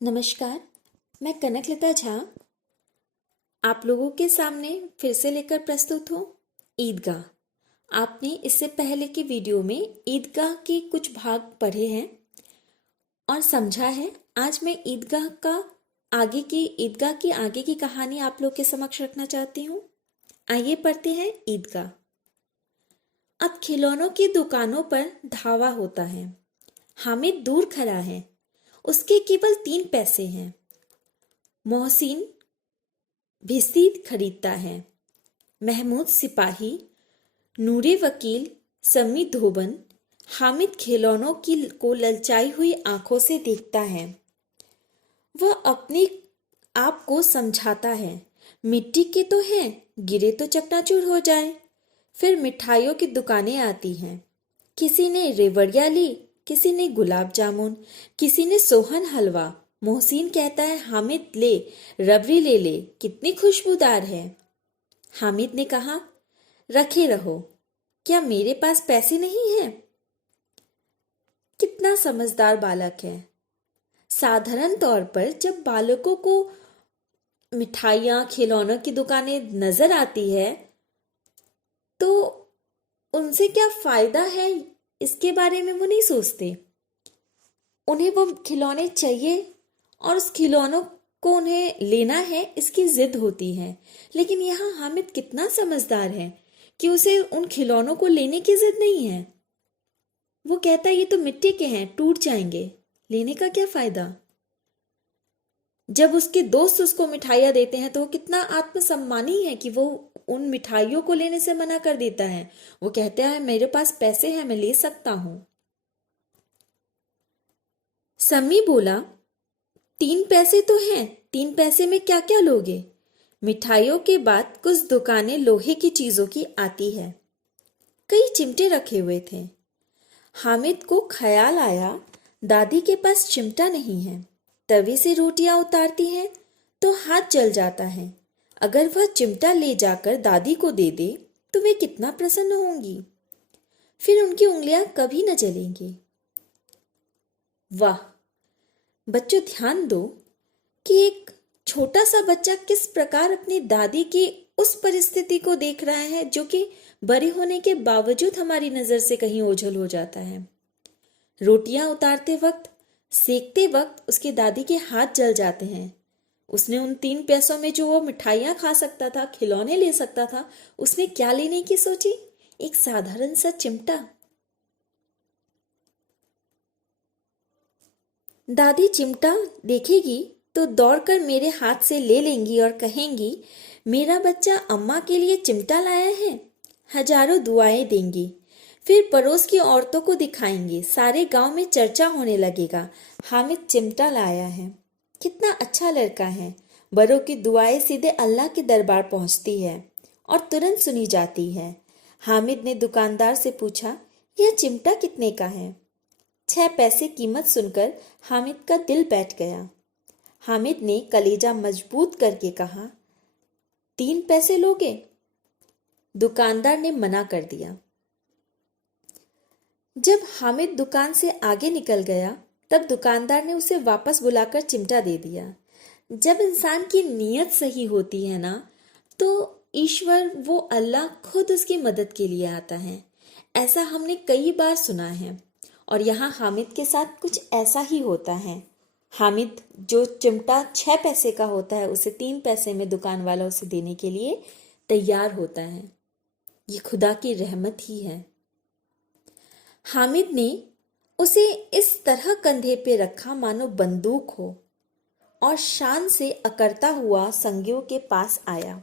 नमस्कार। मैं कनकलता झा आप लोगों के सामने फिर से लेकर प्रस्तुत हूँ ईदगाह। आपने इससे पहले की वीडियो में ईदगाह के कुछ भाग पढ़े हैं और समझा है। आज मैं ईदगाह की आगे की कहानी आप लोग के समक्ष रखना चाहती हूँ। आइए पढ़ते हैं ईदगाह। अब खिलौनों की दुकानों पर धावा होता है। हामिद दूर खड़ा है। उसके केवल 3 पैसे हैं। मोहसिन भिस्ती खरीदता है। महमूद सिपाही, नूरे वकील, समी धोबन हामिद खिलौनों को ललचाई हुई आंखों से देखता है। वह अपने आप को समझाता है, मिट्टी के तो हैं, गिरे तो चकनाचूर हो जाए। फिर मिठाइयों की दुकानें आती हैं। किसी ने रेवड़िया ली, किसी ने गुलाब जामुन, किसी ने सोहन हलवा। मोहसिन कहता है, हामिद ले, रबड़ी ले ले, कितनी खुशबूदार है। हामिद ने कहा, रखे रहो, क्या मेरे पास पैसे नहीं हैं? कितना समझदार बालक है। साधारण तौर पर जब बालकों को मिठाइयाँ, खिलौनों की दुकानें नजर आती है तो उनसे क्या फायदा है इसके बारे में वो नहीं सोचते। उन्हें वो खिलौने चाहिए और उस खिलौनों को उन्हें लेना है, इसकी जिद होती है। लेकिन यहाँ हामिद कितना समझदार है कि उसे उन खिलौनों को लेने की जिद नहीं है। वो कहता है, ये तो मिट्टी के हैं, टूट जाएंगे, लेने का क्या फायदा। जब उसके दोस्त उसको मिठाइयाँ देते हैं तो वो कितना आत्मसम्मानी है कि वो उन मिठाइयों को लेने से मना कर देता है। वो कहते हैं, मेरे पास पैसे हैं, मैं ले सकता हूं। समी बोला, 3 पैसे तो हैं, 3 पैसे में क्या क्या लोगे? मिठाइयों के बाद कुछ दुकानें लोहे की चीजों की आती है। कई चिमटे रखे हुए थे। हामिद को ख्याल आया, दादी के पास चिमटा नहीं है। तवे से रोटियां उतारती हैं तो हाथ जल जाता है। अगर वह चिमटा ले जाकर दादी को दे दे तो वे कितना प्रसन्न होंगी। फिर उनकी उंगलियां कभी न जलेंगी। वाह बच्चों, ध्यान दो कि एक छोटा सा बच्चा किस प्रकार अपनी दादी की उस परिस्थिति को देख रहा है जो कि बड़े होने के बावजूद हमारी नजर से कहीं ओझल हो जाता है। रोटियां उतारते वक्त, सेकते वक्त उसकी दादी के हाथ जल जाते हैं। उसने उन 3 पैसों में जो वो मिठाइयां खा सकता था, खिलौने ले सकता था, उसने क्या लेने की सोची? एक साधारण सा चिमटा। दादी चिमटा देखेगी तो दौड़कर मेरे हाथ से ले लेंगी और कहेंगी, मेरा बच्चा अम्मा के लिए चिमटा लाया है। हजारों दुआएं देंगी। फिर पड़ोस की औरतों को दिखाएंगे। सारे गांव में चर्चा होने लगेगा, हामिद चिमटा लाया है। कितना अच्छा लड़का है। बड़ों की दुआएं सीधे अल्लाह के दरबार पहुंचती है और तुरंत सुनी जाती है। हामिद ने दुकानदार से पूछा, यह चिमटा कितने का है? 6 पैसे कीमत सुनकर हामिद का दिल बैठ गया। हामिद ने कलेजा मजबूत करके कहा, 3 पैसे लोगे? दुकानदार ने मना कर दिया। जब हामिद दुकान से आगे निकल गया तब दुकानदार ने उसे वापस बुलाकर चिमटा दे दिया। जब इंसान की नीयत सही होती है ना, तो ईश्वर, वो अल्लाह खुद उसकी मदद के लिए आता है। ऐसा हमने कई बार सुना है और यहाँ हामिद के साथ कुछ ऐसा ही होता है। हामिद जो चिमटा 6 पैसे का होता है उसे 3 पैसे में दुकान वाला उसे देने के लिए तैयार होता है। ये खुदा की रहमत ही है। हामिद ने उसे इस तरह कंधे पे रखा मानो बंदूक हो और शान से अकड़ता हुआ संगियों के पास आया।